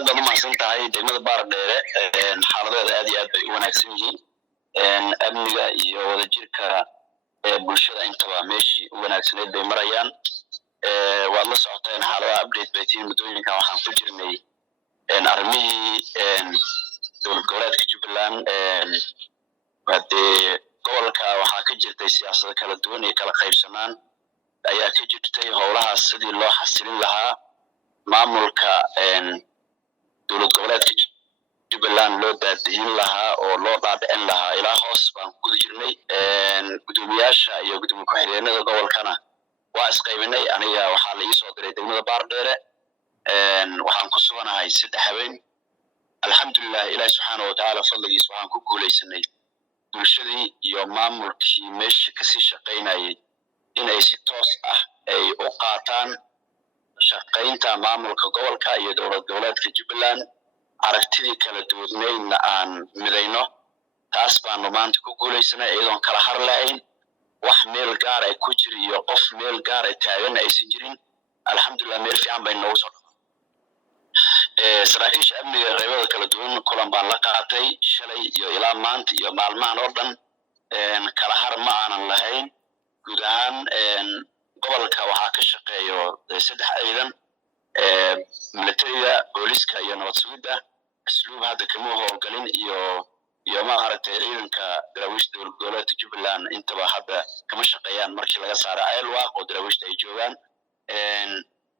aad baad u mahadsan tahay degmada Baardheere xaaladeeda aad iyo aad bay u wanaagsan yihiin amniga iyo wadajirka bulshada intaba meeshii u wanaagsaneed bay marayaan waad la socoteen xaaladaha update bay tiin muddooyinkan waxaan ku jirnay arrimihii dowlad goboleedka Jubbaland hadee gobolka waxaa ka jirtay siyaasado kala duwan iyo kala qaybsanaan ayaa ka jirtay howlahaas sidii loo xasilin lahaa maamulka dowlad goboleedka Jubbaland loo daadihin lahaa oo loo dhaadhicin lahaa ilaa hoos baan ku jirnay gudoomiyaasha iyo gudoomiye ku-xigeenada gobolkana waa isqaybinay aniga waxaa la ii soo diray degmada Baardheere waxaan ku suganahay 3 habeen alxamdulillah ilaahay subxaanahu wa ta'aala fadligiisa waxaan ku guuleysanay bulshadii iyo maamulkii meesha ka sii shaqeynayay inay si toos ah ay u qaataan shaqeynta maamulka gobolka iyo dowlad goboleedka Jubbaland aragtidii kala duwaneedna aan midayno taas baan maanta ku guuleysanay iyadoon kala har lahayn wax meel gaar ah ku jiro iyo qof meel gaar ah taagan aysan jirin alxamdulillah meel fiican bay noo soo saraakiisha amniga qaybada kala duwan kulan baan la qaatay shalay iyo ilaa maanta iyo maalmahan oo dhan kala har ma aanan lahayn guud ahaan gobolka waxaa ka shaqeeyo 3 ciidan militariga booliska iyo nabad sugidda asluub hadda kama howlgalin iyo ma aragtay ciidanka daraawiishta dowlad goboleedka Jubbaland intaba hadda kama shaqeeyaan markii laga saaray Ayalwaaq oo daraawiishta ay joogaan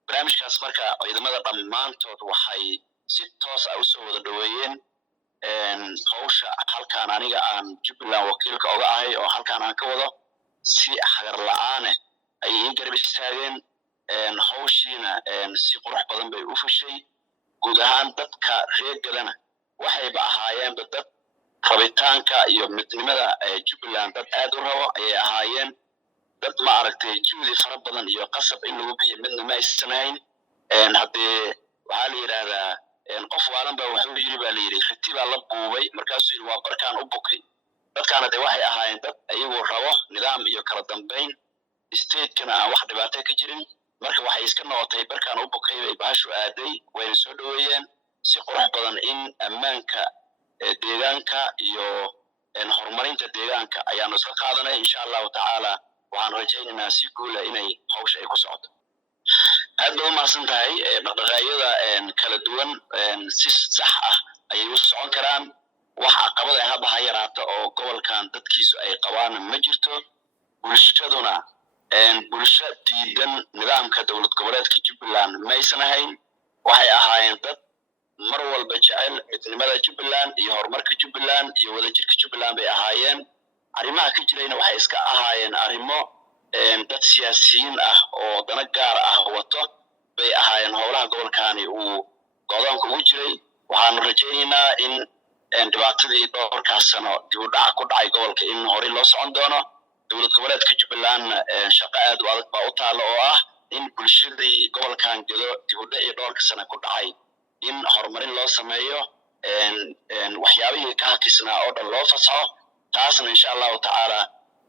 barnaamijkaas marka ciidamada dhammaantood waxay si toos ah u soo wada dhaweeyeen hawsha halkaan aniga aan Jubbaland wakiilka uga ahay oo halkaan aan ka wado si xagar la'aan ay garab istaageen hawshiina si qurux badan bay u fushay guud ahaan dadka reegadana waxay ahaayeen dad rabitaanka iyo midnimada Jubbaland dad aad u rabo ay ahaayeen dad ma aragtay juhdi fara badan iyo qasab in lagu bixiyo midna ma isanayn hadee waxaa la yiraahdaa qof waalan baa wuxuu yiri baa la yiri khatiba la buubay markaasuu yiri waa barkaan u bukay dadkaana de waxay ahaayeen dad ayagu rabo nidaam iyo kala dambeyn state-kana aan wax dhibaato ka jirin marka waxay iska noqotay barkaan u bukay bay baashu aaday way soo dhaweeyeen si qurux badan in ammaanka deegaanka iyo horumarinta deegaanka ayaanu iska qaadanay insha Allah ta'ala waxaan rajaynaynaa si guul ah inay hawsha ay ku socoto aad u mahadsan tahay dhaqdhaqaaqyada kala duwan si sax ah ayay u socon karaan wax caqabad ah haba yaraato oo gobolkan dadkiisu ay qabaan ma jirto bulshaduna bulsho diidan nidaamka dowlad goboleedka Jubbaland ma aysan ahayn waxay ahaayeen dad mar walba jecel midnimada Jubbaland iyo horumarka Jubbaland iyo wadajirka Jubbaland bay ahaayeen arrimaha ka jirayna waxay iska ahaayeen arrimo dad siyaasiyiin ah oo dana gaar ah wato bay ahaayeen howlaha gobolkaani uu go'doonka ugu jiray waxaan rajaynaynaa in dhibaatadii dhowrkaas sano dib u dhac ku dhacay gobolka in hore loo socon doono dowlad goboleedka Jubbaland shaqo aad u adag baa u taalo oo ah in bulshadii gobolkan gado dib u dhac dhowrka sano ku dhacay in horumarin loo sameeyo waxyaabihii ka hakisnaa oo dhan loo fasaxo taasna insha Allah ta'ala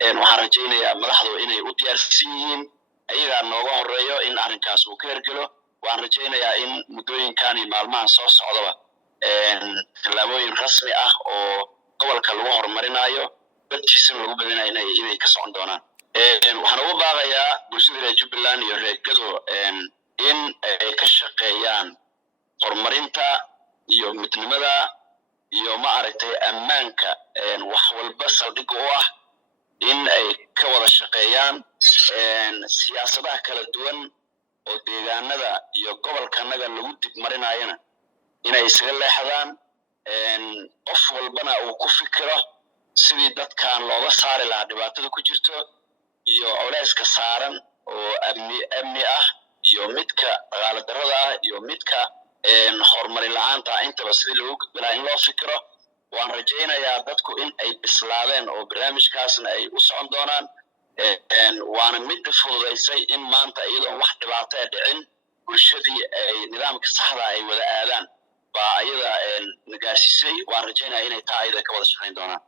waxaan rajaynayaa madaxdu inay u diyaarsan yihiin ayaga nooga horeeyo in arrinkaas uu ka hergalo waan rajaynayaa in muddooyinkan iyo maalmahan soo socdaba tallaabooyin rasmi ah oo gobolka lagu horumarinayo dadkiisana lagu badinayo inay ka socon doonaan waxaan ugu baaqayaa bulshada reer Jubbaland iyo reer Gado in ay ka shaqeeyaan horumarinta iyo midnimada iyo ma aragtay ammaanka wax walba saldhig u ah in ay ka wada shaqeeyaan siyaasadaha kala duwan oo deegaanada iyo gobolkanaga lagu dib marinayana inay isaga leexdaan qof walbana uu ku fikiro sidii dadkan looga saari lahaa dhibaatada ku jirto iyo culeyska saaran oo amni ah iyo midka dhaqaale darrada ah iyo midka horumarin la'aanta intaba sidii loogu gudbi lahaa in loo fikiro waan rajaynayaa dadku in ay bislaadeen oo barnaamijkaasna ay u socon doonaan waana mid fududeysay in maanta iyadoo wax dhibaato ah dhicin bulshadii ay nidaamka saxda ay wada aadaan baa ayada nagaasisay waan rajaynayaa inay taa ayada ka wada shaqeyn doonaan